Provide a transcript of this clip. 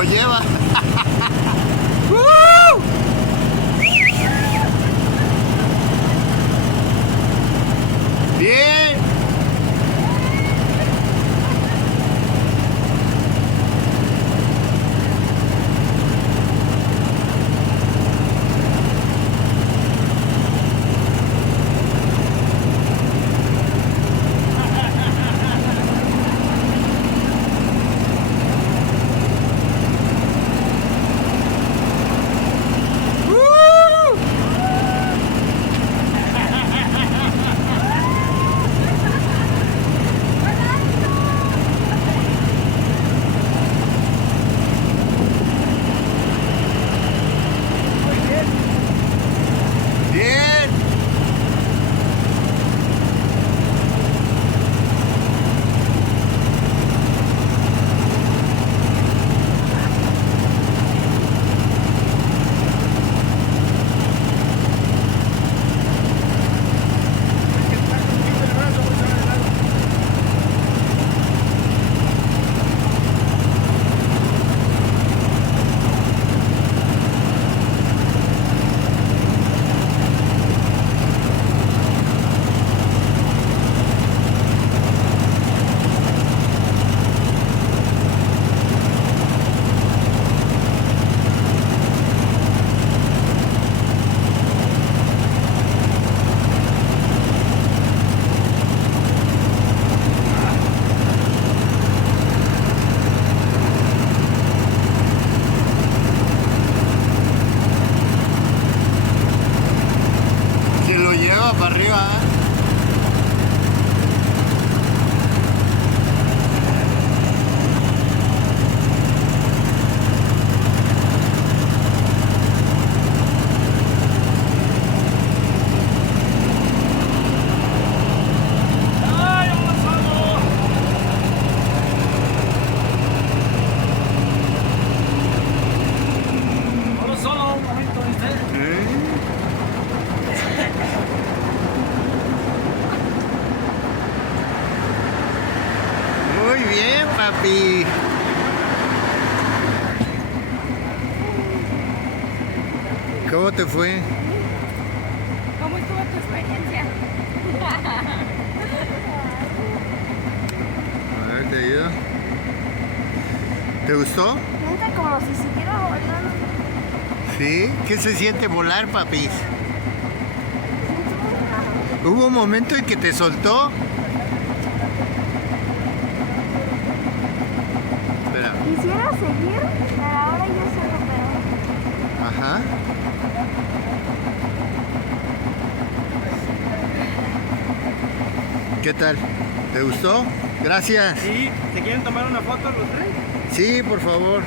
lo lleva. Bien. Para arriba, Muy bien, papi. ¿Cómo te fue? ¿Cómo estuvo tu experiencia? A ver, te ayudo. ¿Te gustó? Siente como si siguiera volando. ¿Sí? ¿Qué se siente volar, papi? ¿Hubo un momento en que te soltó? Espera. Quisiera seguir, pero ahora ya se recuperó. Ajá. ¿Qué tal? ¿Te gustó? Gracias. Sí, ¿se quieren tomar una foto los tres? Sí, por favor.